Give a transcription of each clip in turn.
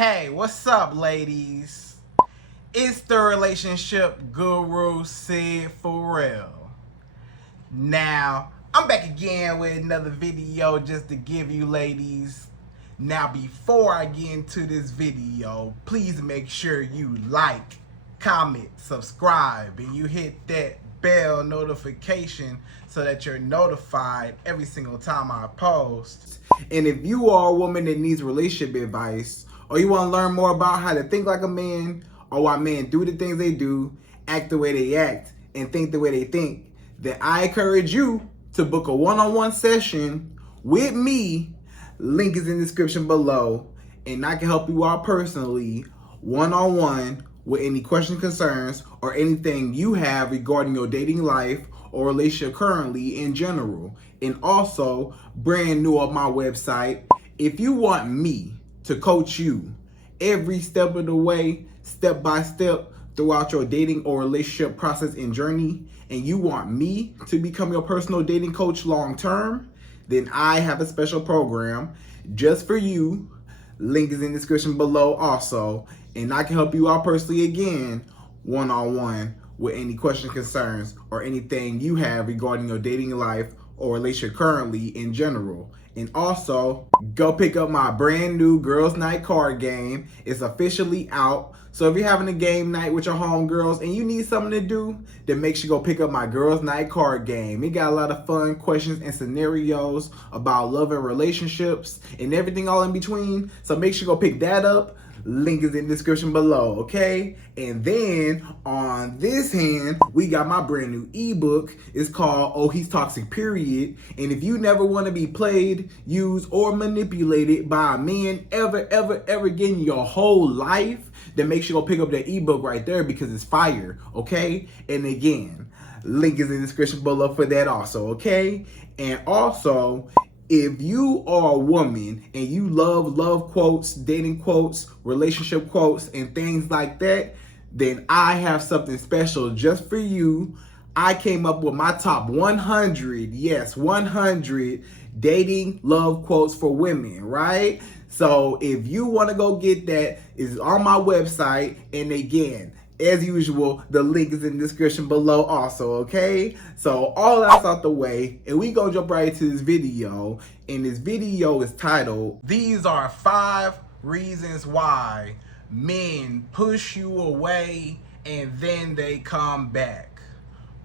Hey, what's up, ladies? It's the relationship guru, Sydd Ferrell. Now, I'm back again with another video just to give you ladies. Now, before I get into this video, please make sure you like, comment, subscribe, and you hit that bell notification so that you're notified every single time I post. And if you are a woman that needs relationship advice, or you want to learn more about how to think like a man, or why men do the things they do, act the way they act, and think the way they think, then I encourage you to book a one-on-one session with me. Link is in the description below, and I can help you out personally, one-on-one, with any questions, concerns, or anything you have regarding your dating life or relationship currently in general. And also, brand new on my website, if you want me to coach you every step of the way, step by step, throughout your dating or relationship process and journey, and you want me to become your personal dating coach long term, then I have a special program just for you. Link is in the description below also, and I can help you out personally again, one-on-one, with any questions, concerns, or anything you have regarding your dating life or relationship currently in general. And also, go pick up my brand new Girls Night card game. It's officially out. So if you're having a game night with your homegirls and you need something to do, then make sure you go pick up my Girls Night card game. It got a lot of fun questions and scenarios about love and relationships and everything all in between. So make sure you go pick that up. Link is in the description below, okay? And then on this hand, we got my brand new ebook. It's called Oh He's Toxic Period. And if you never want to be played, used, or manipulated by a man ever again in your whole life, then make sure you go pick up that ebook right there because it's fire, okay? And again, link is in the description below for that also, okay? And also, if you are a woman and you love quotes, dating quotes, relationship quotes, and things like that, then I have something special just for you. I came up with my top 100, yes, 100 dating love quotes for women, right? So if you want to go get that, it's on my website. And again, as usual, the link is in the description below also, okay? So all that's out the way, and we gonna jump right into this video. And this video is titled, These Are 5 Reasons Why Men Push You Away and Then They Come Back.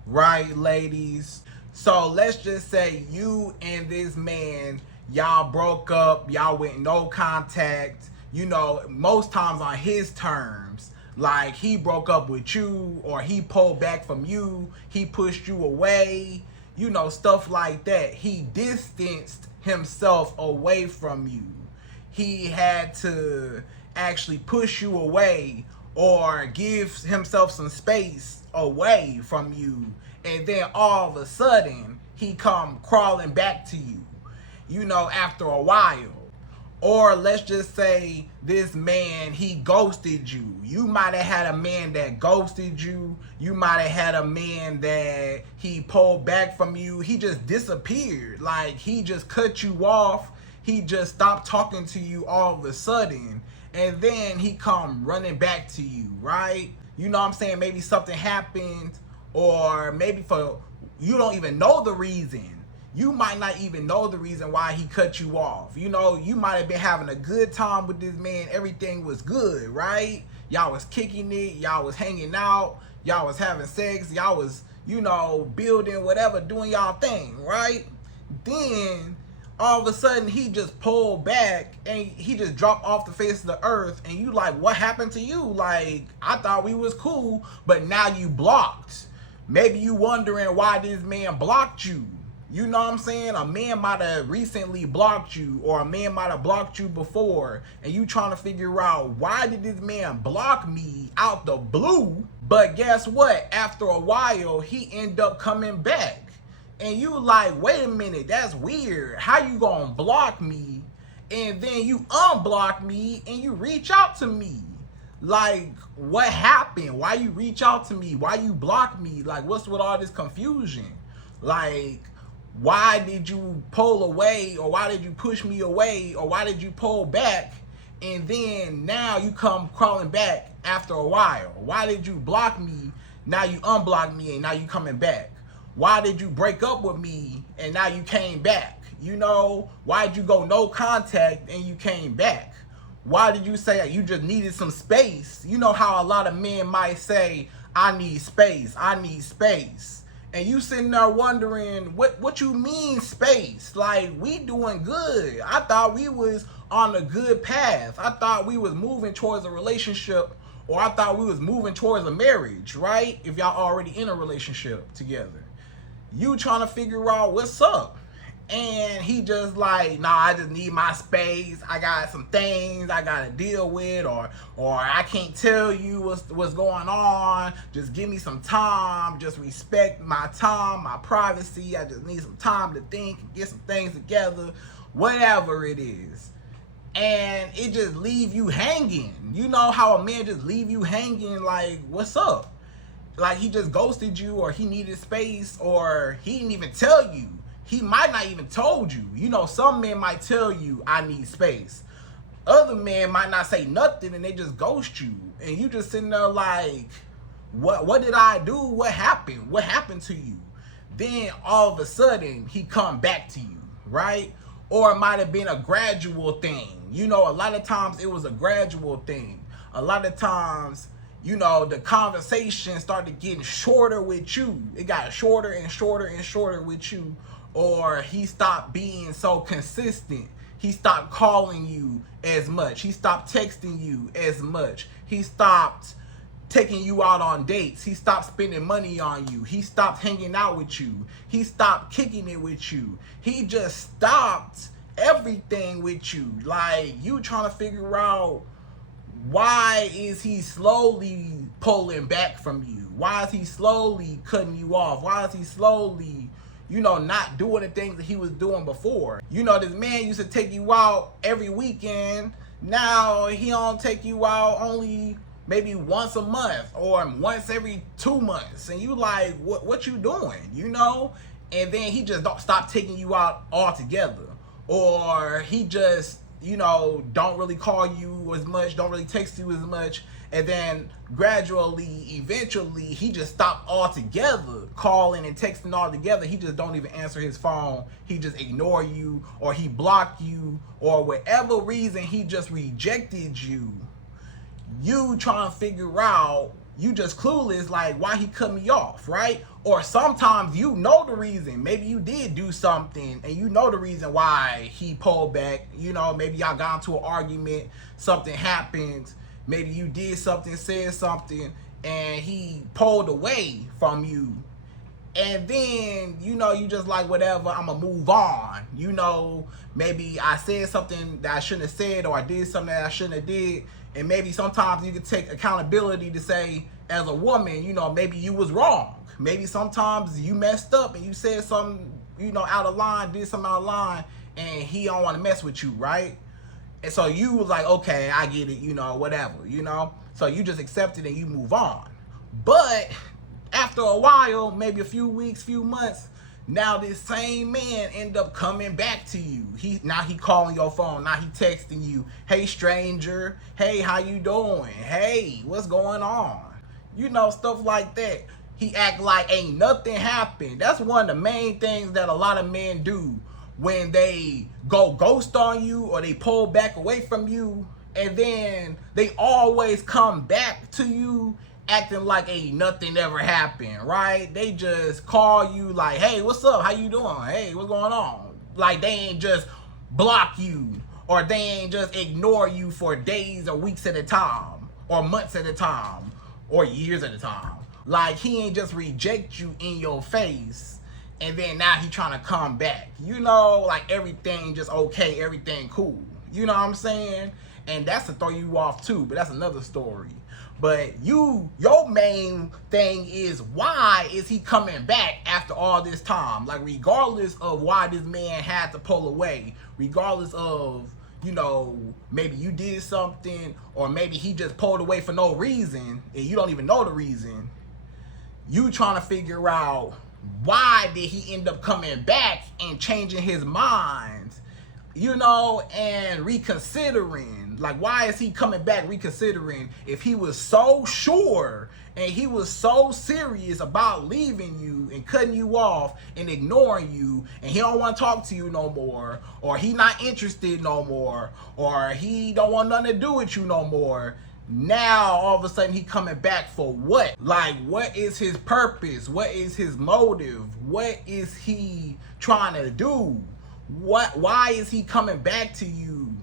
Right, ladies? So let's just say you and this man, y'all broke up, y'all went no contact, you know, most times on his terms. Like, he broke up with you, or he pulled back from you, he pushed you away, you know, stuff like that. He distanced himself away from you. He had to actually push you away or give himself some space away from you. And then all of a sudden, he come crawling back to you, you know, after a while. Or let's just say this man, he ghosted you. You might have had a man that ghosted you. You might have had a man that he pulled back from you. He just disappeared. Like, he just cut you off. He just stopped talking to you all of a sudden. And then he come running back to you, right? You know what I'm saying? Maybe something happened, or maybe you don't even know the reason. You might not even know the reason why he cut you off. You know, you might have been having a good time with this man. Everything was good, right? Y'all was kicking it. Y'all was hanging out. Y'all was having sex. Y'all was, you know, building whatever, doing y'all thing, right? Then, all of a sudden, he just pulled back and he just dropped off the face of the earth. And you like, what happened to you? Like, I thought we was cool, but now you blocked. Maybe you wondering why this man blocked you. You know what I'm saying? A man might have recently blocked you, or a man might have blocked you before, and you trying to figure out, why did this man block me out the blue? But guess what? After a while, he end up coming back. And you like, wait a minute, that's weird. How you gonna block me, and then you unblock me, and you reach out to me? Like, what happened? Why you reach out to me? Why you block me? Like, what's with all this confusion? Like, why did you pull away, or why did you push me away, or why did you pull back, and then now you come crawling back after a while. Why did you block me? Now you unblock me and now you coming back. Why did you break up with me and now you came back? You know, why did you go no contact and you came back? Why did you say you just needed some space? You know how a lot of men might say, I need space, I need space. And you sitting there wondering, what you mean space? Like, we doing good. I thought we was on a good path. I thought we was moving towards a relationship, or I thought we was moving towards a marriage, right? If y'all already in a relationship together. You trying to figure out what's up. And he just like, nah, I just need my space. I got some things I gotta deal with, or I can't tell you what's going on. Just give me some time. Just respect my time, my privacy. I just need some time to think and get some things together, whatever it is. And it just leave you hanging. You know how a man just leave you hanging, like, what's up? Like, he just ghosted you, or he needed space, or he didn't even tell you. He might not even told you. You know, some men might tell you, I need space. Other men might not say nothing and they just ghost you. And you just sitting there like, what did I do? What happened? What happened to you? Then all of a sudden, he come back to you, right? Or it might have been a gradual thing. You know, a lot of times it was a gradual thing. A lot of times, you know, the conversation started getting shorter with you. It got shorter and shorter and shorter with you. Or he stopped being so consistent. He stopped calling you as much. He stopped texting you as much. He stopped taking you out on dates. He stopped spending money on you. He stopped hanging out with you. He stopped kicking it with you. He just stopped everything with you. Like, you trying to figure out, why is he slowly pulling back from you? Why is he slowly cutting you off? Why is he slowly, you know, not doing the things that he was doing before? You know, this man used to take you out every weekend. Now he don't take you out only maybe once a month or once every 2 months. And you like, what you doing? You know? And then he just don't stop taking you out altogether. Or he just, you know, don't really call you as much, don't really text you as much. And then gradually, eventually, he just stopped altogether calling and texting altogether. He just don't even answer his phone. He just ignore you, or he blocked you, or whatever reason he just rejected you. You trying to figure out, you just clueless, like, why he cut me off, right? Or sometimes you know the reason. Maybe you did do something and you know the reason why he pulled back. You know, maybe y'all got into an argument, something happened. Maybe you did something, said something, and he pulled away from you. And then, you know, you just like, whatever, I'm going to move on. You know, maybe I said something that I shouldn't have said, or I did something that I shouldn't have did. And maybe sometimes you can take accountability to say, as a woman, you know, maybe you was wrong. Maybe sometimes you messed up and you said something, you know, out of line, did something out of line, and he don't want to mess with you, right? And so you was like, okay, I get it, you know, whatever, you know? So you just accept it and you move on. But after a while, maybe a few weeks, few months, now this same man end up coming back to you. Now he calling your phone. Now he texting you, hey, stranger. Hey, how you doing? Hey, what's going on? You know, stuff like that. He act like ain't nothing happened. That's one of the main things that a lot of men do when they go ghost on you or they pull back away from you, and then they always come back to you acting like ain't nothing ever happened, right? They just call you like, hey, what's up? How you doing? Hey, what's going on? Like, they ain't just block you, or they ain't just ignore you for days or weeks at a time, or months at a time, or years at a time. Like, he ain't just reject you in your face, and then now he trying to come back. You know, like, everything just okay, everything cool. You know what I'm saying? And that's to throw you off too, but that's another story. But your main thing is, why is he coming back after all this time? Like, regardless of why this man had to pull away, regardless of, you know, maybe you did something, or maybe he just pulled away for no reason, and you don't even know the reason, you trying to figure out, why did he end up coming back and changing his mind you know, and reconsidering. Like, why is he coming back reconsidering if he was so sure and he was so serious about leaving you and cutting you off and ignoring you, and he don't want to talk to you no more, or he not interested no more, or he don't want nothing to do with you no more? Now all of a sudden he coming back for what? Like, what is his purpose? What is his motive? What is he trying to do? Why is he coming back to you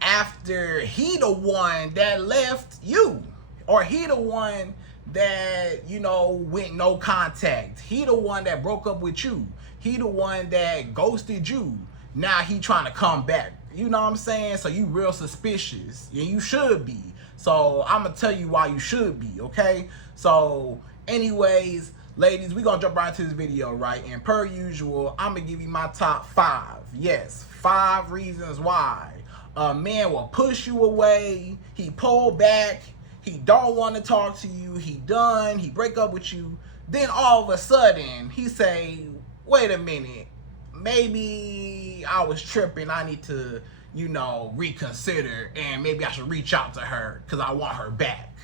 after he the one that left you? Or he the one that, you know, went no contact. He the one that broke up with you. He the one that ghosted you. Now he trying to come back. You know what I'm saying? So you real suspicious. Yeah, you should be. So I'm gonna tell you why you should be, okay? So anyways, ladies, we gonna jump right into this video, right? And per usual, I'm gonna give you my top 5. Yes, 5 reasons why a man will push you away, he pull back, he don't want to talk to you, he done, he break up with you, then all of a sudden he say, wait a minute, maybe I was tripping, I need to, you know, reconsider, and maybe I should reach out to her because I want her back.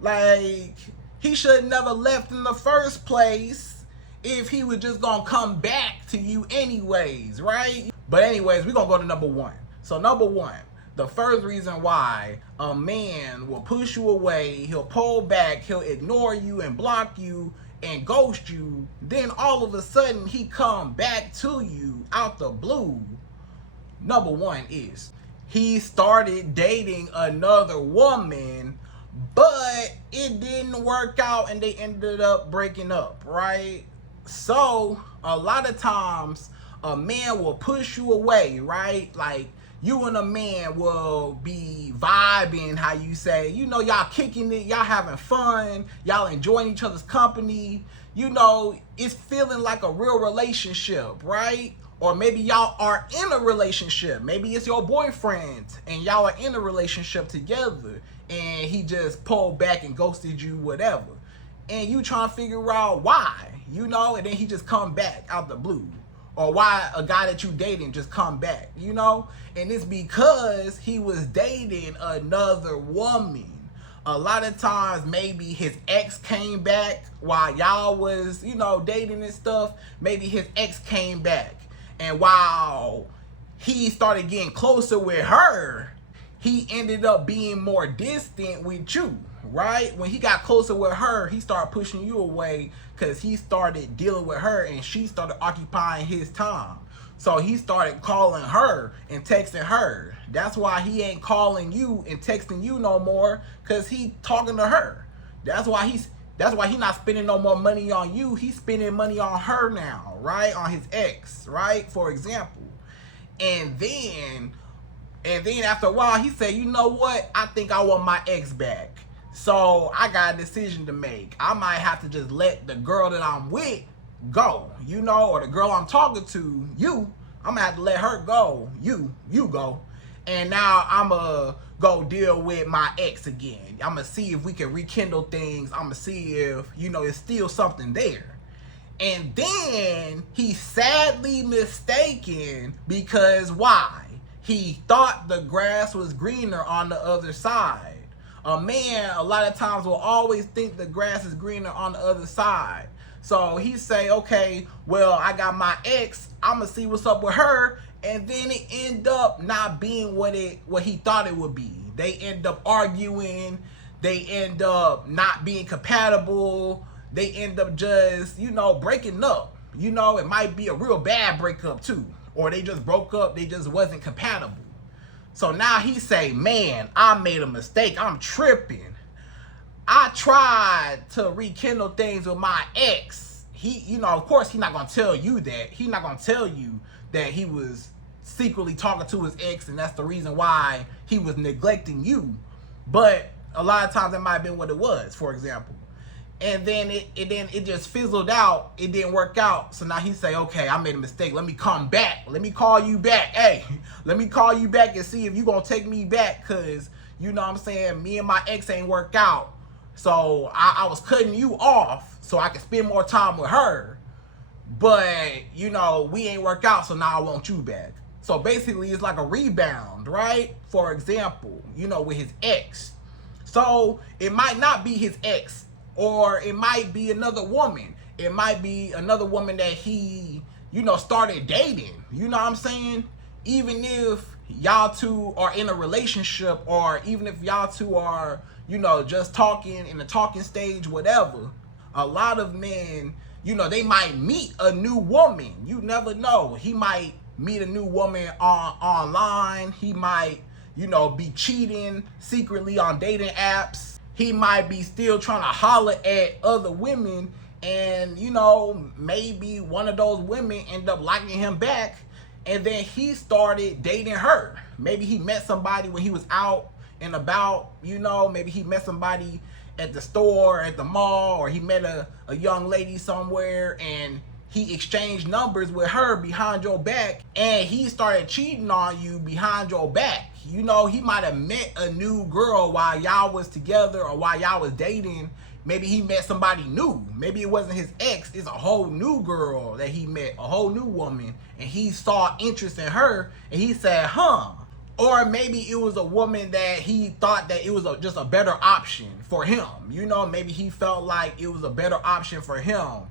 Like, he should never left in the first place if he was just gonna come back to you anyways, right? But anyways, we're gonna go to number 1. So number 1, the first reason why a man will push you away, he'll pull back, he'll ignore you and block you and ghost you, then all of a sudden he come back to you out the blue. Number 1 is he started dating another woman, but it didn't work out and they ended up breaking up, right? So a lot of times a man will push you away, right? Like, you and a man will be vibing, how you say, you know, y'all kicking it, y'all having fun, y'all enjoying each other's company, you know, it's feeling like a real relationship, right? Or maybe y'all are in a relationship, maybe it's your boyfriend and y'all are in a relationship together and he just pulled back and ghosted you, whatever, and you trying to figure out why, you know, and then he just come back out the blue. Or why a guy that you dating just come back, you know? And it's because he was dating another woman. A lot of times maybe his ex came back while y'all was, you know, dating and stuff. Maybe his ex came back. And while he started getting closer with her, he ended up being more distant with you, right? When he got closer with her, he started pushing you away because he started dealing with her and she started occupying his time. So he started calling her and texting her. That's why he ain't calling you and texting you no more, because he talking to her. That's why he not spending no more money on you. He's spending money on her now, right? On his ex, right? For example. And then after a while, he said, you know what? I think I want my ex back. So I got a decision to make. I might have to just let the girl that I'm with go, you know, or the girl I'm talking to, I'm gonna have to let her go, you go. And now I'm gonna go deal with my ex again. I'm gonna see if we can rekindle things. I'm gonna see if, you know, it's still something there. And then he's sadly mistaken, because why? He thought the grass was greener on the other side. A man, a lot of times, will always think the grass is greener on the other side. So he say, okay, well, I got my ex, I'm gonna see what's up with her, and then it end up not being what he thought it would be. They end up arguing, they end up not being compatible, they end up just, you know, breaking up. You know, it might be a real bad breakup too, or they just broke up, they just wasn't compatible. So now he say, man, I made a mistake, I'm tripping. I tried to rekindle things with my ex. He, you know, of course, he's not going to tell you that. He's not going to tell you that he was secretly talking to his ex and that's the reason why he was neglecting you. But a lot of times that might have been what it was, for example. And then it just fizzled out. It didn't work out. So now he say, okay, I made a mistake. Let me come back. Let me call you back. Hey, let me call you back and see if you going to take me back, because, you know what I'm saying, me and my ex ain't work out. So I was cutting you off so I could spend more time with her. But, you know, we ain't work out, so now I want you back. So basically it's like a rebound, right? For example, you know, with his ex. So it might not be his ex, or it might be another woman. It might be another woman that he, you know, started dating. You know what I'm saying? Even if y'all two are in a relationship, or even if y'all two are, you know, just talking in the talking stage, whatever, a lot of men, you know, they might meet a new woman. You never know. He might meet a new woman online. He might, you know, be cheating secretly on dating apps. He might be still trying to holler at other women, and, you know, maybe one of those women end up liking him back, and then he started dating her. Maybe he met somebody when he was out and about, you know, maybe he met somebody at the store, at the mall, or he met a young lady somewhere, and he exchanged numbers with her behind your back, and he started cheating on you behind your back. You know, he might have met a new girl while y'all was together, or while y'all was dating. Maybe he met somebody new. Maybe it wasn't his ex. It's a whole new girl that he met, a whole new woman, and he saw interest in her, and he said, huh. Or maybe it was a woman that he thought that it was just a better option for him. You know, maybe he felt like it was a better option for him.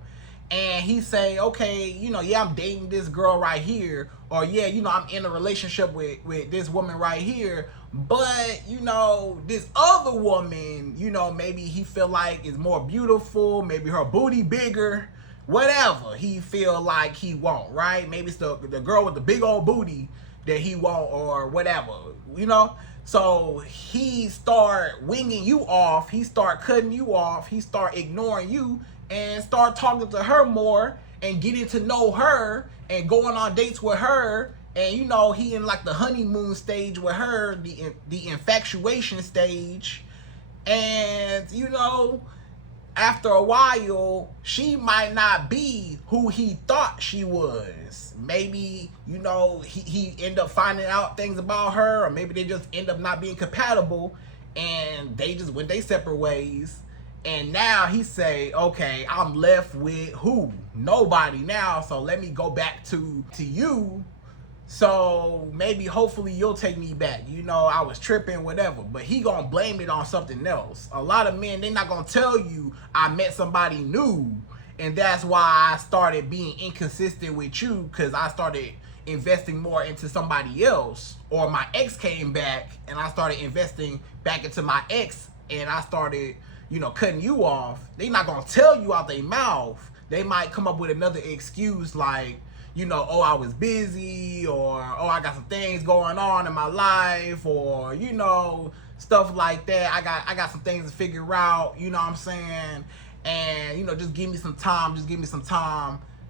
And he say, okay, you know, yeah, I'm dating this girl right here. Or yeah, you know, I'm in a relationship with this woman right here. But, you know, this other woman, you know, maybe he feel like is more beautiful. Maybe her booty bigger. Whatever he feel like he want, right? Maybe it's the girl with the big old booty that he want, or whatever, you know. So he start winging you off. He start cutting you off. He start ignoring you, and start talking to her more, and getting to know her, and going on dates with her. And, you know, he in like the honeymoon stage with her, the infatuation stage. And, you know, after a while, she might not be who he thought she was. Maybe, you know, he end up finding out things about her, or maybe they just end up not being compatible, and they just went their separate ways. And now he say, okay, I'm left with who? Nobody now, so let me go back to you. So maybe, hopefully, you'll take me back. You know, I was tripping, whatever. But he gonna blame it on something else. A lot of men, they not gonna tell you, I met somebody new, and that's why I started being inconsistent with you, because I started investing more into somebody else. Or my ex came back, and I started investing back into my ex, and I started, you know, cutting you off. They not gonna tell you out their mouth. They might come up with another excuse like, you know, oh, I was busy, or oh, I got some things going on in my life, or, you know, stuff like that. I got some things to figure out, you know what I'm saying? And, you know, just give me some time,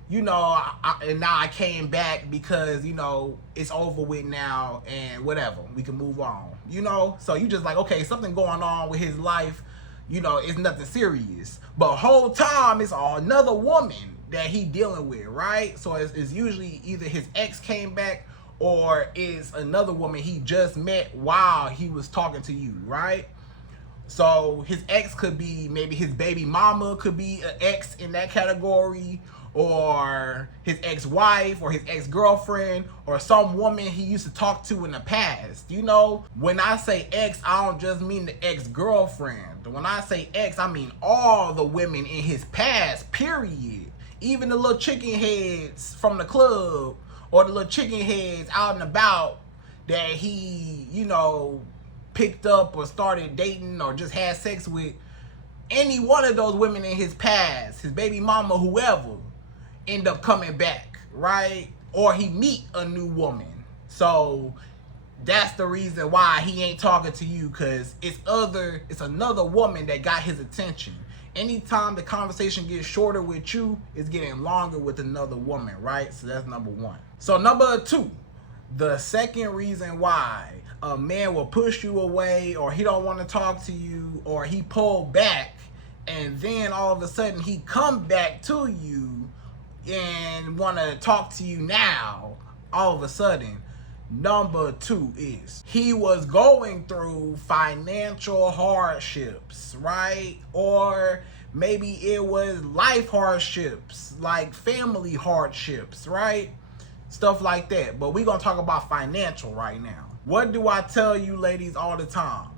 you know, and now I came back because, you know, it's over with now, and whatever, we can move on, you know? So you just like, okay, something going on with his life, you know, it's nothing serious. But whole time, it's another woman that he dealing with, right? So it's usually either his ex came back, or it's another woman he just met while he was talking to you, right? So his ex could be, maybe his baby mama could be an ex in that category, or his ex-wife, or his ex-girlfriend, or some woman he used to talk to in the past. You know, when I say ex, I don't just mean the ex-girlfriend. When I say ex, I mean all the women in his past, period. Even the little chicken heads from the club, or the little chicken heads out and about that he, you know, picked up or started dating or just had sex with. Any one of those women in his past, his baby mama, whoever, end up coming back, right? Or he meet a new woman. So that's the reason why he ain't talking to you, because it's another woman that got his attention. Anytime the conversation gets shorter with you, it's getting longer with another woman, right? So that's number one. So number two, the second reason why a man will push you away, or he don't want to talk to you, or he pull back, and then all of a sudden he come back to you and want to talk to you now, all of a sudden. Number two is he was going through financial hardships, right? Or maybe it was life hardships, like family hardships, right? stuff like that. But we're gonna talk about financial right now. What do I tell you ladies all the time?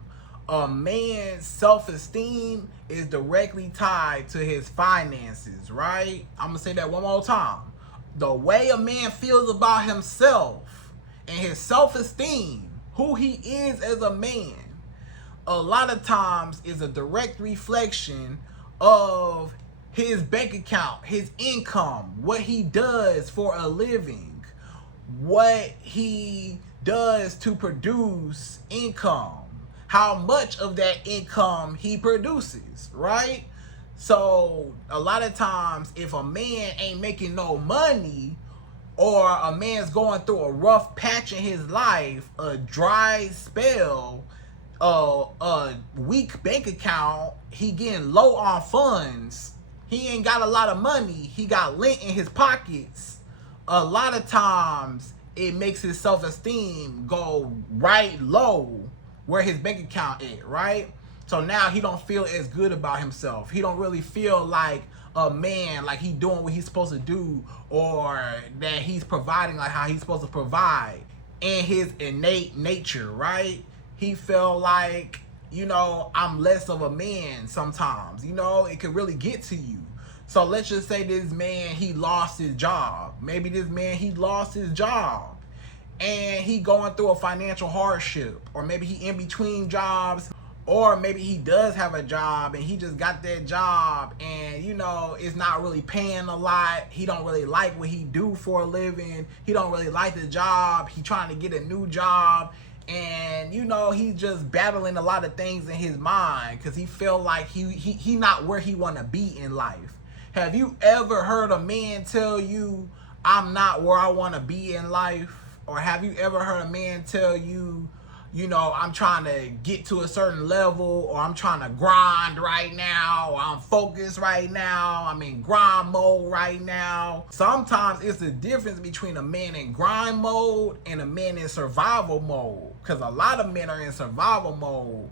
A man's self-esteem is directly tied to his finances, right? I'm gonna say that one more time. The way a man feels about himself and his self-esteem, who he is as a man, a lot of times is a direct reflection of his bank account, his income, what he does for a living, what he does to produce income, how much of that income he produces, right? So a lot of times if a man ain't making no money, or a man's going through a rough patch in his life, a dry spell, a weak bank account, he getting low on funds, he ain't got a lot of money, he got lint in his pockets, a lot of times it makes his self-esteem go right low where his bank account is, right? So now he don't feel as good about himself. He don't really feel like a man, like he doing what he's supposed to do, or that he's providing like how he's supposed to provide in his innate nature, right? He feel like, you know, I'm less of a man sometimes, you know, it could really get to you. So let's just say this man, he lost his job. Maybe this man, he lost his job and he going through a financial hardship, or maybe he in between jobs, or maybe he does have a job and he just got that job and, you know, it's not really paying a lot. He don't really like what he do for a living. He don't really like the job. He trying to get a new job. And, you know, he's just battling a lot of things in his mind because he feel like he not where he want to be in life. Have you ever heard a man tell you, I'm not where I want to be in life? Or have you ever heard a man tell you, you know, I'm trying to get to a certain level, or I'm trying to grind right now, or I'm focused right now, I'm in grind mode right now? Sometimes it's the difference between a man in grind mode and a man in survival mode, because a lot of men are in survival mode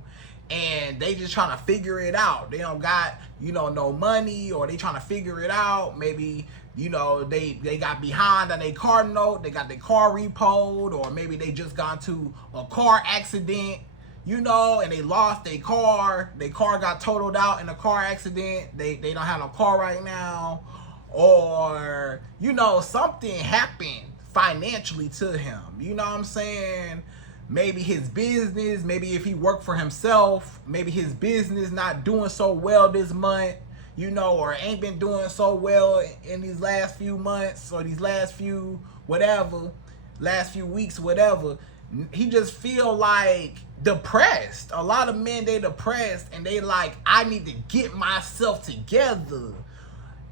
and they just trying to figure it out. They don't got, you know, no money, or they trying to figure it out. Maybe, you know, they got behind on their car note, they got their car repoed, or maybe they just got into a car accident, you know, and they lost their car got totaled out in a car accident, they don't have no car right now, or, you know, something happened financially to him, you know what I'm saying? Maybe his business, maybe if he worked for himself, maybe his business not doing so well this month, you know, or ain't been doing so well in these last few months, or these last few weeks, whatever. He just feel like depressed. A lot of men, they depressed and they like, I need to get myself together,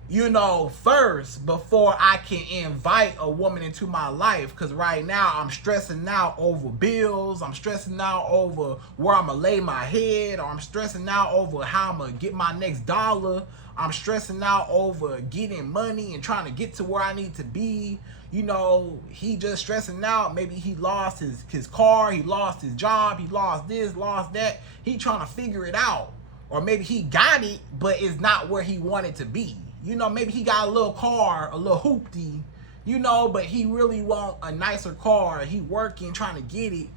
you know, first before I can invite a woman into my life. Because right now I'm stressing out over bills, I'm stressing out over where I'm gonna lay my head, or I'm stressing out over how I'm gonna get my next dollar, I'm stressing out over getting money and trying to get to where I need to be. You know, he just stressing out. Maybe he lost his car, he lost his job, he lost this, lost that. He trying to figure it out. Or maybe he got it, but it's not where he wanted to be. You know, maybe he got a little car, a little hoopty, you know, but he really want a nicer car. He working, trying to get it.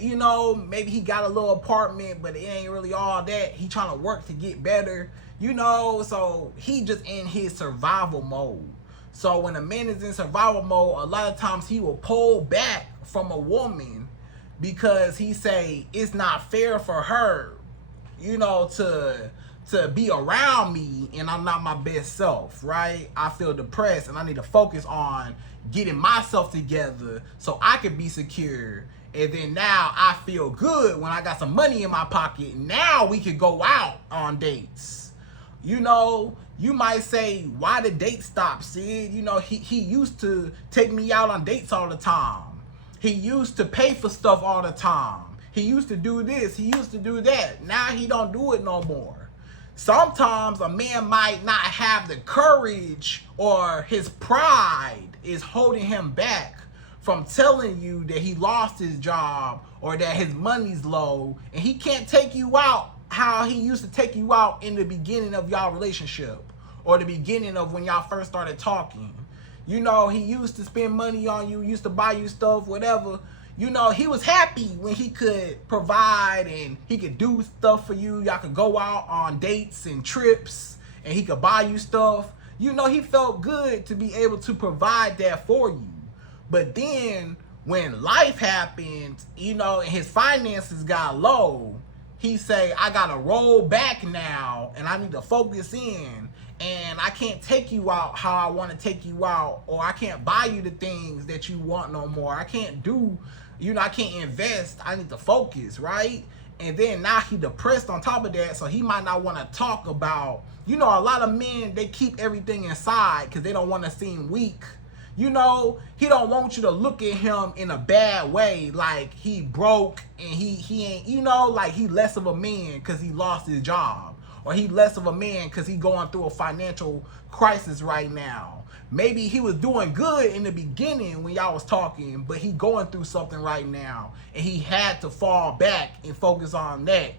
You know, maybe he got a little apartment, but it ain't really all that. He trying to work to get better, you know, so he just in his survival mode. So when a man is in survival mode, a lot of times he will pull back from a woman because he say it's not fair for her, you know, to be around me and I'm not my best self, right? I feel depressed and I need to focus on getting myself together so I can be secure. And then now I feel good when I got some money in my pocket. Now we could go out on dates. You know, you might say, why the date stop, Syd? You know, he used to take me out on dates all the time. He used to pay for stuff all the time. He used to do this, he used to do that. Now he don't do it no more. Sometimes a man might not have the courage, or his pride is holding him back from telling you that he lost his job or that his money's low, and he can't take you out how he used to take you out in the beginning of y'all relationship, or the beginning of when y'all first started talking. You know, he used to spend money on you, used to buy you stuff, whatever. You know, he was happy when he could provide and he could do stuff for you. Y'all could go out on dates and trips and he could buy you stuff. You know, he felt good to be able to provide that for you. But then when life happened, you know, and his finances got low, he say, I gotta roll back now and I need to focus in, and I can't take you out how I want to take you out, or I can't buy you the things that you want no more. I can't do, you know, I can't invest. I need to focus, right? And then now he depressed on top of that, so he might not want to talk about, you know, a lot of men, they keep everything inside because they don't want to seem weak. You know, he don't want you to look at him in a bad way, like he broke and he ain't, you know, like he less of a man because he lost his job, or he less of a man because he going through a financial crisis right now. Maybe he was doing good in the beginning when y'all was talking, but he going through something right now and he had to fall back and focus on that.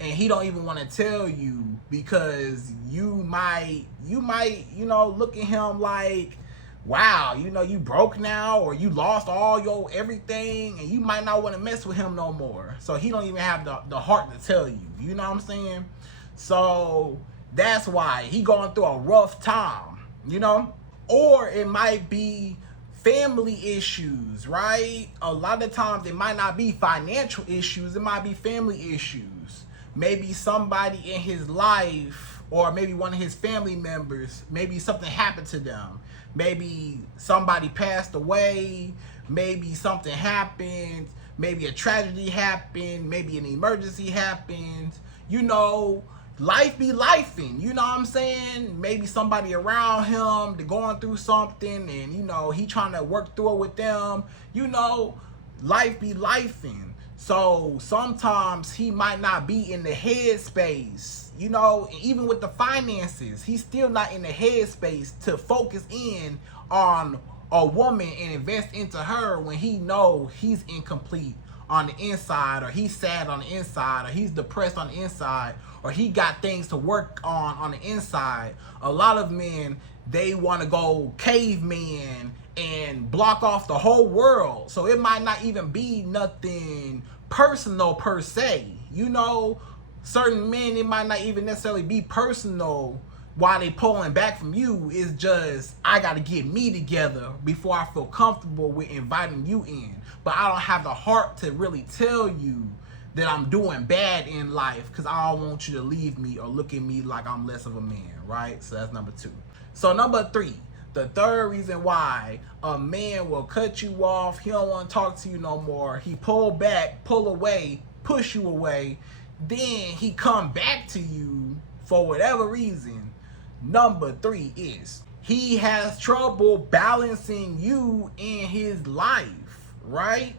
And he don't even want to tell you because you might, you know, look at him like, wow, you know, you broke now, or you lost all your everything, and you might not want to mess with him no more. So he don't even have the heart to tell you. You know what I'm saying? So that's why he going through a rough time, you know? Or it might be family issues, right? A lot of times it might not be financial issues. It might be family issues. Maybe somebody in his life, or maybe one of his family members, maybe something happened to them. Maybe somebody passed away, maybe something happened, maybe a tragedy happened, maybe an emergency happened. You know, life be lifing, you know what I'm saying? Maybe somebody around him, they're going through something and, you know, he trying to work through it with them. You know, life be lifing. So sometimes he might not be in the headspace, you know, even with the finances, he's still not in the headspace to focus in on a woman and invest into her when he know he's incomplete on the inside, or he's sad on the inside, or he's depressed on the inside, or he got things to work on the inside. A lot of men, they want to go caveman and block off the whole world. So it might not even be nothing personal per se. You know, certain men, it might not even necessarily be personal while they pulling back from you. It's just, I got to get me together before I feel comfortable with inviting you in. But I don't have the heart to really tell you that I'm doing bad in life because I don't want you to leave me or look at me like I'm less of a man, right? So that's number 2. So number 3, the third reason why a man will cut you off, he don't want to talk to you no more, he pull back, pull away, push you away, then he come back to you for whatever reason. Number 3 is he has trouble balancing you in his life, right?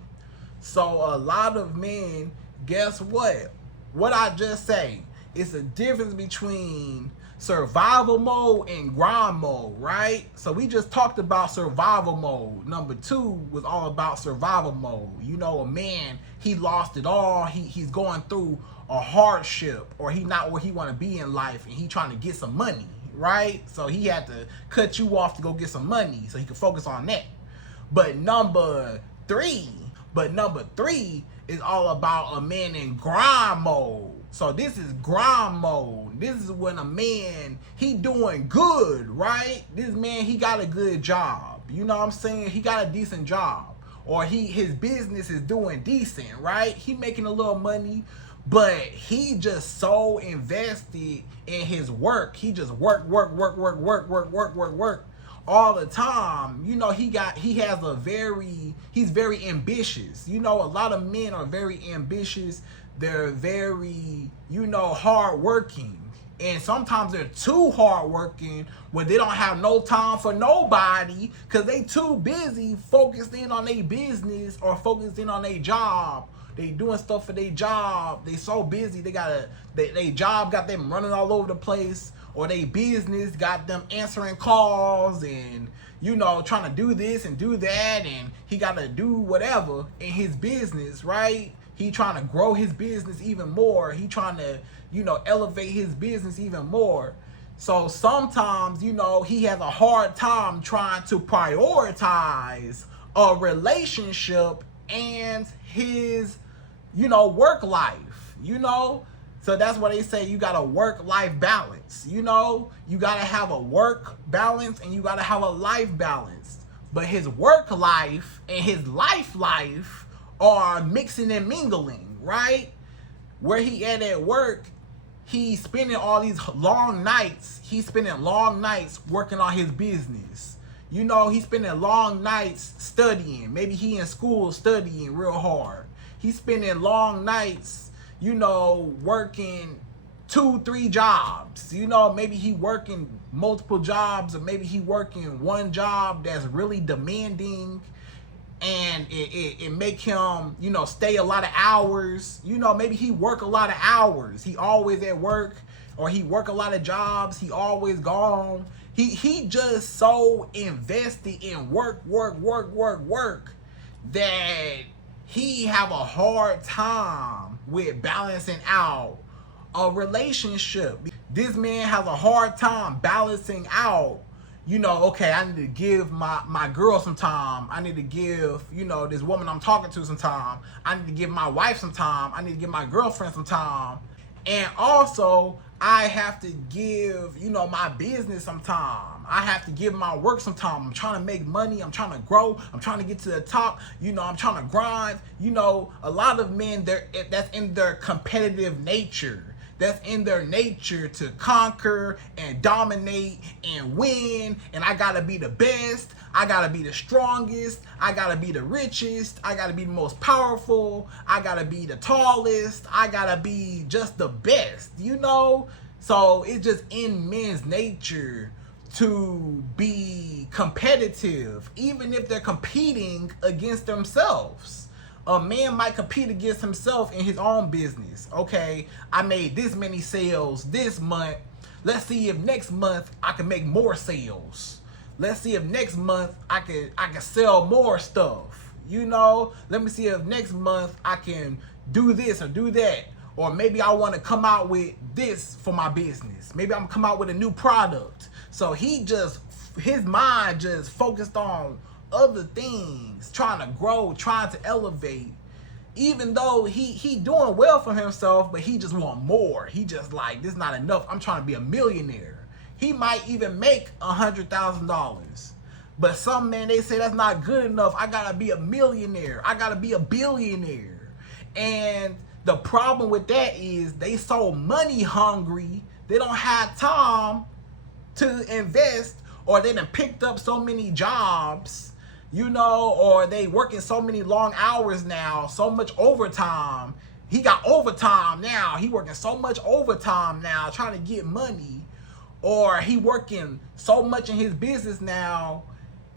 So a lot of men, guess what? What I just say, it's a difference between survival mode and grind mode, right? So we just talked about survival mode. Number 2 was all about survival mode. You know, a man, he lost it all. He's going through a hardship, or he not where he want to be in life, and he trying to get some money, right? So he had to cut you off to go get some money so he could focus on that. But number 3 is all about a man in grind mode. So this is grind mode. This is when a man, he doing good, right? This man, he got a good job. You know what I'm saying? He got a decent job. Or his business is doing decent, right? He making a little money, but he just so invested in his work. He just work all the time. You know, he's very ambitious. You know, a lot of men are very ambitious. They're very, you know, hard working. And sometimes they're too hard working where they don't have no time for nobody because they too busy focused in on their business or focused in on their job. They doing stuff for their job. They so busy, they job got them running all over the place, or their business got them answering calls and, you know, trying to do this and do that, and he got to do whatever in his business, right? He trying to grow his business even more. He trying to, you know, elevate his business even more. So sometimes, you know, he has a hard time trying to prioritize a relationship and his, you know, work life, you know. So that's why they say you got a work-life balance, you know. You got to have a work balance and you got to have a life balance. But his work life and his life are mixing and mingling, right? Where he at work, he's spending all these long nights. He's spending long nights working on his business. You know, he's spending long nights studying. Maybe he in school studying real hard. He's spending long nights, you know, working 2-3 jobs. You know, maybe he working multiple jobs, or maybe he working one job that's really demanding, and it make him, you know, stay a lot of hours. You know, maybe he work a lot of hours. He always at work, or he work a lot of jobs. He always gone. He just so invested in work that he have a hard time with balancing out a relationship. This man has a hard time balancing out, you know, okay, I need to give my girl some time. I need to give, you know, this woman I'm talking to some time. I need to give my wife some time. I need to give my girlfriend some time. And also, I have to give, you know, my business some time. I have to give my work some time. I'm trying to make money. I'm trying to grow. I'm trying to get to the top. You know, I'm trying to grind. You know, a lot of men, that's in their competitive nature. That's in their nature to conquer and dominate and win. And I gotta be the best. I gotta be the strongest. I gotta be the richest. I gotta be the most powerful. I gotta be the tallest. I gotta be just the best, you know? So it's just in men's nature to be competitive, even if they're competing against themselves. A man might compete against himself in his own business. Okay, I made this many sales this month. Let's see if next month I can make more sales. Let's see if next month I can sell more stuff. You know, let me see if next month I can do this or do that. Or maybe I want to come out with this for my business. Maybe I'm gonna come out with a new product. So his mind just focused on other things, trying to grow, trying to elevate, even though he doing well for himself, but he just want more. He just like, this is not enough. I'm trying to be a millionaire. He might even make $100,000, but some men, they say that's not good enough. I gotta be a millionaire. I gotta be a billionaire. And the problem with that is they so money hungry, they don't have time to invest, or they done picked up so many jobs, you know, or they working so many long hours now, so much overtime. He got overtime now. He working so much overtime now trying to get money, or he working so much in his business now.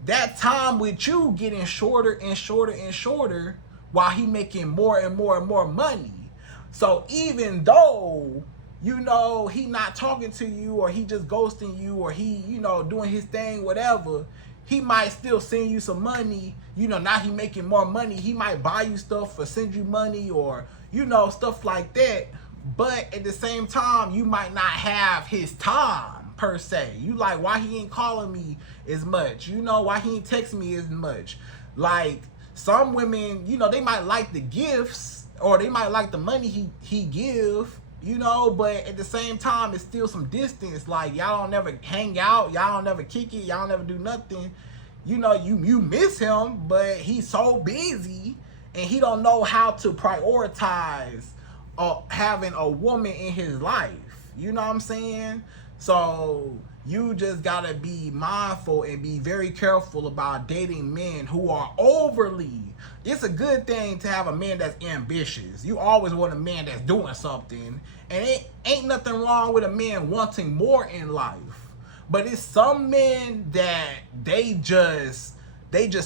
That time with you getting shorter and shorter and shorter while he making more and more and more money. So even though, you know, he not talking to you, or he just ghosting you, or he, you know, doing his thing, whatever, he might still send you some money. You know, now he making more money. He might buy you stuff or send you money, or, you know, stuff like that. But at the same time, you might not have his time per se. You like, why he ain't calling me as much? You know, why he ain't texting me as much? Like, some women, you know, they might like the gifts, or they might like the money he give, you know, but at the same time, it's still some distance. Like, y'all don't never hang out, y'all don't never kick it, y'all never do nothing. You know, you miss him, but he's so busy, and he don't know how to prioritize having a woman in his life. You know what I'm saying? So you just gotta be mindful and be very careful about dating men who are overly. It's a good thing to have a man that's ambitious. You always want a man that's doing something, and it ain't nothing wrong with a man wanting more in life. But it's some men that they just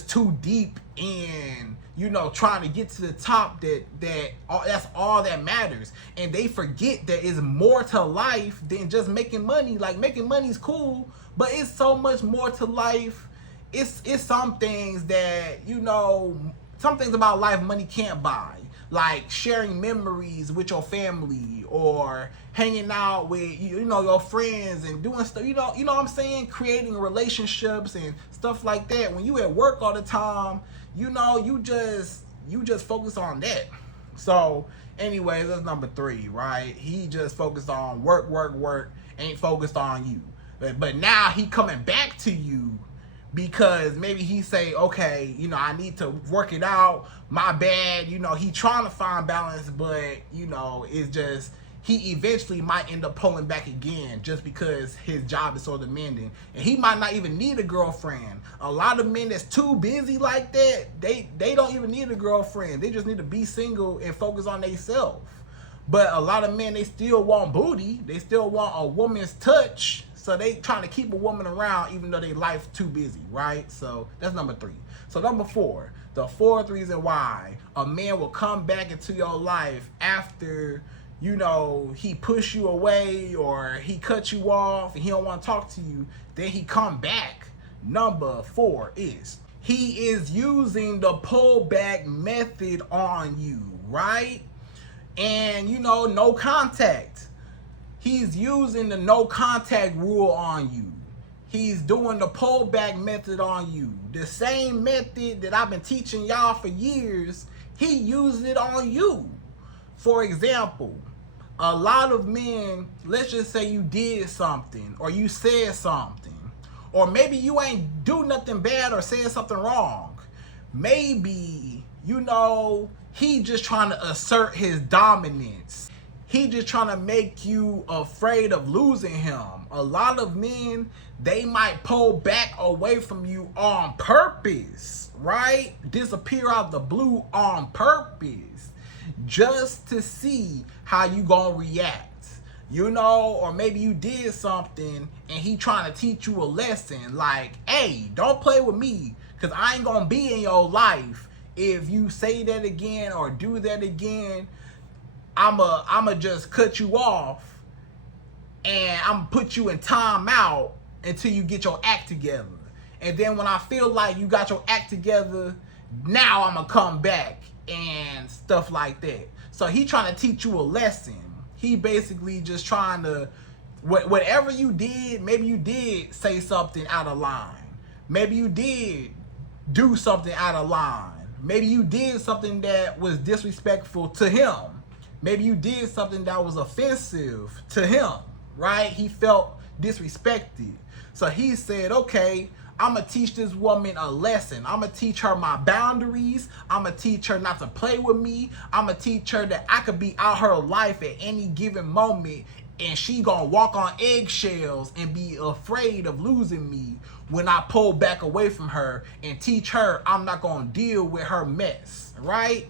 too deep in, you know, trying to get to the top, that's all that matters. And they forget that it's more to life than just making money. Like, making money is cool, but it's so much more to life. It's some things that, you know, some things about life money can't buy. like sharing memories with your family or hanging out with your friends and doing stuff, you know what I'm saying, creating relationships and stuff like that. When you at work all the time, you just focus on that. So anyways, that's number 3, right? He just focused on work, ain't focused on you. But now he coming back to you because maybe he say, okay, I need to work it out, my bad. He trying to find balance, but it's just, he eventually might end up pulling back again just because his job is so demanding. And he might not even need a girlfriend. A lot of men that's too busy like that, they don't even need a girlfriend. They just need to be single and focus on themselves. But a lot of men, they still want booty. They still want a woman's touch. So they trying to keep a woman around even though their life too busy, right? So that's number 3. So number 4, the 4th reason why a man will come back into your life after, he push you away or he cut you off and he don't want to talk to you, then he come back. Number 4 is he is using the pullback method on you, right? And no contact. He's using the no contact rule on you. He's doing the pullback method on you. The same method that I've been teaching y'all for years, he uses it on you. For example, a lot of men, let's just say you did something or you said something, or maybe you ain't do nothing bad or said something wrong. Maybe, he just trying to assert his dominance. He just trying to make you afraid of losing him. A lot of men, they might pull back away from you on purpose, right? Disappear out the blue on purpose, just to see how you gonna react. Or maybe you did something and he trying to teach you a lesson, like, hey, don't play with me, because I ain't gonna be in your life. If you say that again or do that again, I'ma just cut you off and I'm put you in timeout until you get your act together. And then when I feel like you got your act together, now I'ma come back and stuff like that. So he trying to teach you a lesson. He basically just trying to, whatever you did, maybe you did say something out of line. Maybe you did do something out of line. Maybe you did something that was disrespectful to him. Maybe you did something that was offensive to him, right? He felt disrespected. So he said, okay, I'm going to teach this woman a lesson. I'm going to teach her my boundaries. I'm going to teach her not to play with me. I'm going to teach her that I could be out her life at any given moment and she going to walk on eggshells and be afraid of losing me when I pull back away from her, and teach her I'm not going to deal with her mess, right?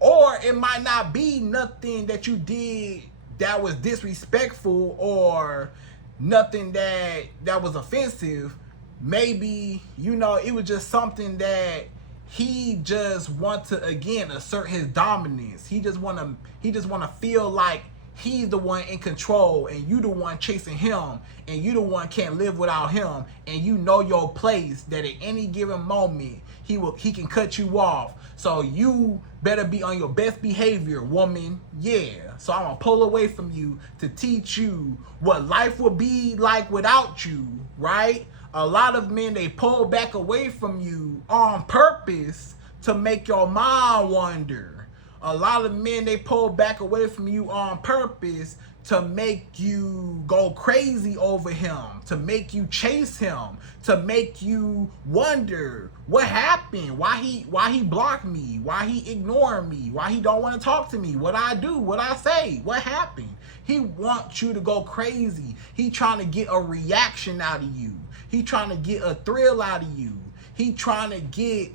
Or it might not be nothing that you did that was disrespectful or nothing that was offensive. Maybe, it was just something that he just want to, again, assert his dominance. He just want to feel like he's the one in control and you the one chasing him and you the one can't live without him, and your place, that at any given moment he can cut you off. So you better be on your best behavior, woman. Yeah. So I'm going to pull away from you to teach you what life would be like without you, right? A lot of men, they pull back away from you on purpose to make your mind wander. A lot of men, they pull back away from you on purpose to make you go crazy over him, to make you chase him, to make you wonder what happened, why he blocked me, why he ignored me, why he don't want to talk to me, what I do, what I say, what happened. He wants you to go crazy. He trying to get a reaction out of you. He trying to get a thrill out of you. He trying to get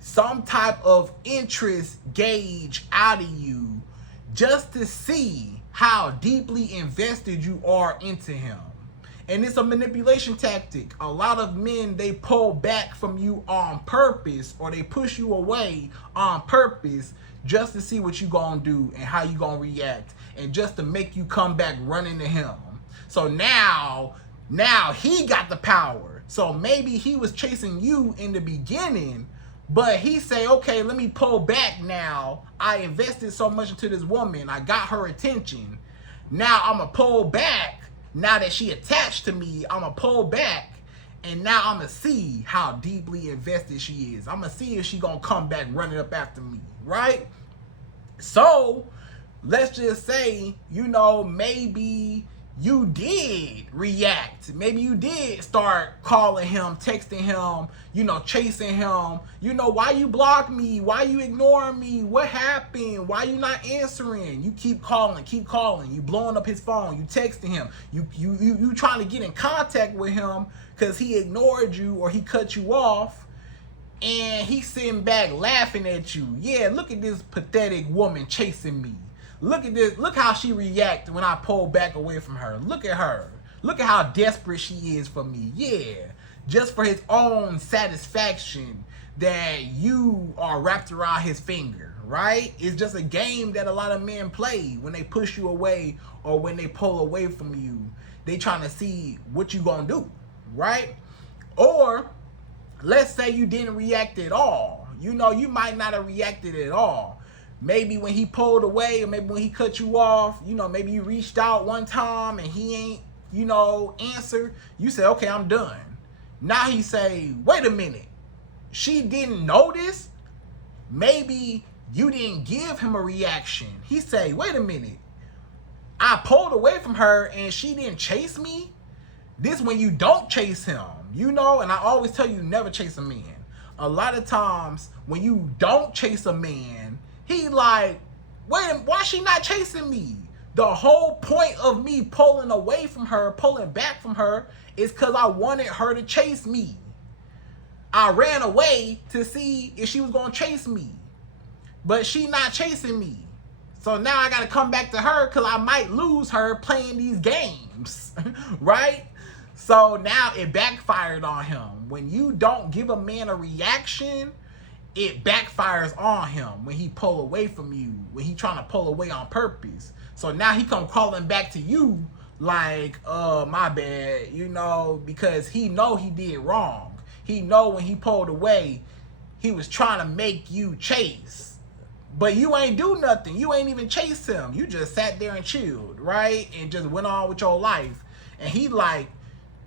some type of interest gauge out of you just to see how deeply invested you are into him. And it's a manipulation tactic. A lot of men, they pull back from you on purpose, or they push you away on purpose just to see what you gonna do and how you gonna react, and just to make you come back running to him. So now he got the power. So maybe he was chasing you in the beginning, But he say, okay, let me pull back now. I invested so much into this woman. I got her attention. Now I'm going to pull back. Now that she attached to me, I'm going to pull back. And now I'm going to see how deeply invested she is. I'm going to see if she going to come back running up after me, right? So let's just say, you know, maybe you did react. Maybe you did start calling him, texting him, you know, chasing him. You know, why you block me? Why you ignoring me? What happened? Why you not answering? You keep calling, You blowing up his phone. You texting him. You trying to get in contact with him because he ignored you or he cut you off. And he's sitting back laughing at you. Yeah, look at this pathetic woman chasing me. Look at this. Look how she reacted when I pulled back away from her. Look at her. Look at how desperate she is for me. Yeah, just for his own satisfaction that you are wrapped around his finger, right? It's just a game that a lot of men play when they push you away or when they pull away from you. They trying to see what you gonna do, right? Or let's say you didn't react at all. You know, you might not have reacted at all. Maybe when he pulled away, or maybe when he cut you off, you know, maybe you reached out one time and he ain't, you know, answer. You say, okay, I'm done. Now he say, wait a minute. She didn't notice? Maybe you didn't give him a reaction. He say, wait a minute. I pulled away from her and she didn't chase me? This when you don't chase him, you know, and I always tell you never chase a man. A lot of times when you don't chase a man, he like, wait, why she not chasing me? The whole point of me pulling away from her, pulling back from her, is because I wanted her to chase me. I ran away to see if she was going to chase me. But she not chasing me. So now I got to come back to her because I might lose her playing these games, right? So now it backfired on him. When you don't give a man a reaction, it backfires on him when he pull away from you, when he trying to pull away on purpose. So now he come crawling back to you like, my bad, you know, because he know he did wrong. He know when he pulled away, he was trying to make you chase. But you ain't do nothing. You ain't even chase him. You just sat there and chilled, right? And just went on with your life. And he like,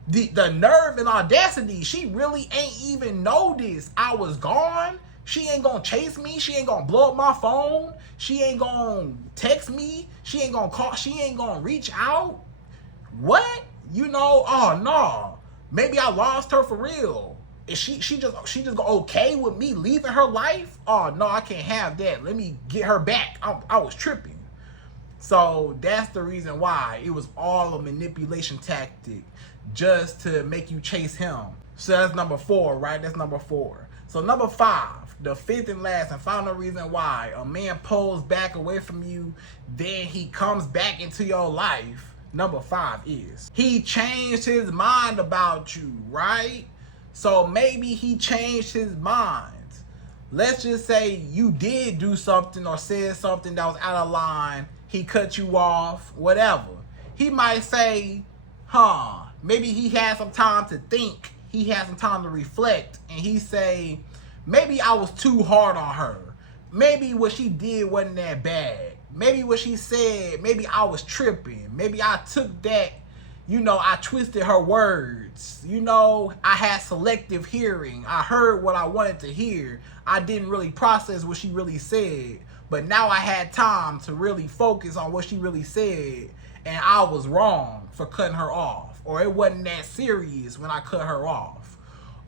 the nerve and audacity, she really ain't even noticed I was gone. She ain't gonna chase me. She ain't gonna blow up my phone. She ain't gonna text me. She ain't gonna call. She ain't gonna reach out. What? You know, oh no. Maybe I lost her for real. Is she just okay with me leaving her life? Oh no, I can't have that. Let me get her back. I was tripping. So that's the reason why it was all a manipulation tactic just to make you chase him. So that's number 4, right? That's number 4. So number 5, the 5th and last and final reason why a man pulls back away from you, then he comes back into your life. Number 5 is he changed his mind about you, right? So maybe he changed his mind. Let's just say you did do something or said something that was out of line. He cut you off, whatever. He might say, maybe he had some time to think. He had some time to reflect. And he say, maybe I was too hard on her. Maybe what she did wasn't that bad. Maybe what she said, maybe I was tripping. Maybe I took that, you know, I twisted her words. You know, I had selective hearing. I heard what I wanted to hear. I didn't really process what she really said. But now I had time to really focus on what she really said. And I was wrong for cutting her off. Or it wasn't that serious when I cut her off.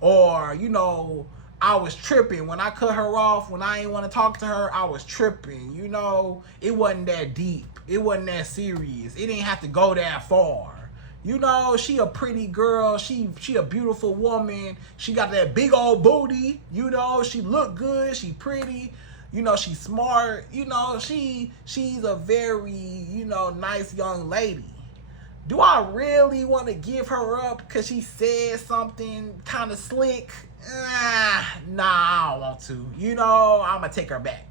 Or, you know, I was tripping when I cut her off. When I didn't want to talk to her, I was tripping. You know, it wasn't that deep. It wasn't that serious. It didn't have to go that far. You know, she a pretty girl. She a beautiful woman. She got that big old booty. You know, she look good. She pretty. You know, she's smart. You know, she's a very, you know, nice young lady. Do I really want to give her up because she said something kind of slick? Nah, I don't want to. You know, I'm going to take her back.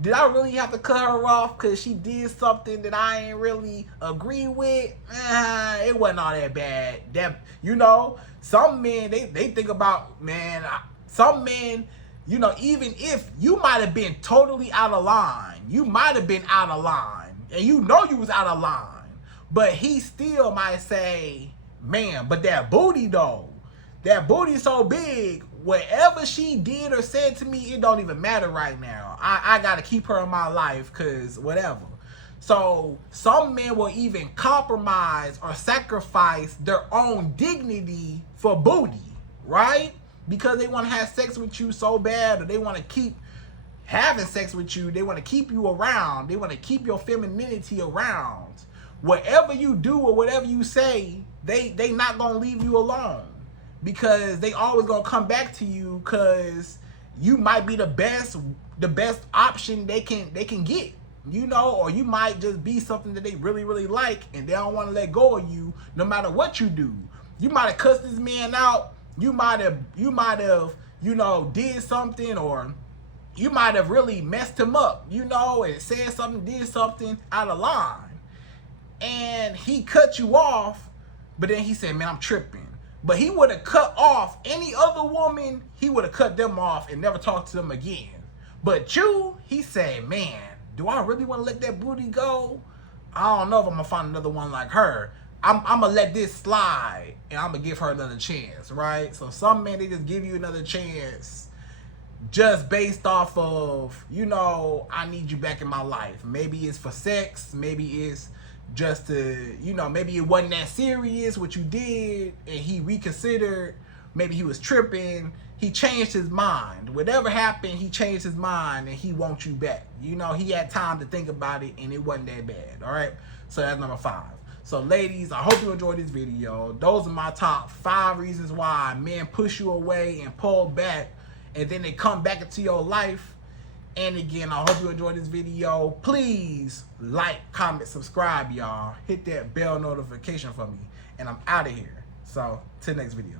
Did I really have to cut her off because she did something that I ain't really agree with? It wasn't all that bad. That, you know, some men, they think about, man, some men, You know, even if you might have been totally out of line, you might have been out of line, and you know you was out of line, but he still might say, man, but that booty though, that booty so big, whatever she did or said to me, it don't even matter right now. I gotta keep her in my life, cause whatever. So some men will even compromise or sacrifice their own dignity for booty, right? Because they want to have sex with you so bad, or they want to keep having sex with you. They want to keep you around. They want to keep your femininity around. Whatever you do or whatever you say, they not gonna leave you alone, because they always gonna come back to you, because you might be the best option they can get, you know, or you might just be something that they really, really like, and they don't want to let go of you no matter what you do. You might have cussed this man out. You might have, you know, did something, or you might have really messed him up, you know, and said something, did something out of line. And he cut you off, but then he said, man, I'm tripping. But he would have cut off any other woman, he would have cut them off and never talked to them again. But you, he said, man, do I really want to let that booty go? I don't know if I'm going to find another one like her. I'm going to let this slide, and I'm going to give her another chance, right? So some men, they just give you another chance just based off of, you know, I need you back in my life. Maybe it's for sex. Maybe it's just to, you know, maybe it wasn't that serious what you did, and he reconsidered. Maybe he was tripping. He changed his mind. Whatever happened, he changed his mind, and he wants you back. You know, he had time to think about it, and it wasn't that bad, all right? So that's number 5. So ladies, I hope you enjoyed this video. Those are my top 5 reasons why men push you away and pull back, and then they come back into your life. And again, I hope you enjoyed this video. Please like, comment, subscribe, y'all. Hit that bell notification for me. And I'm out of here. So, till next video.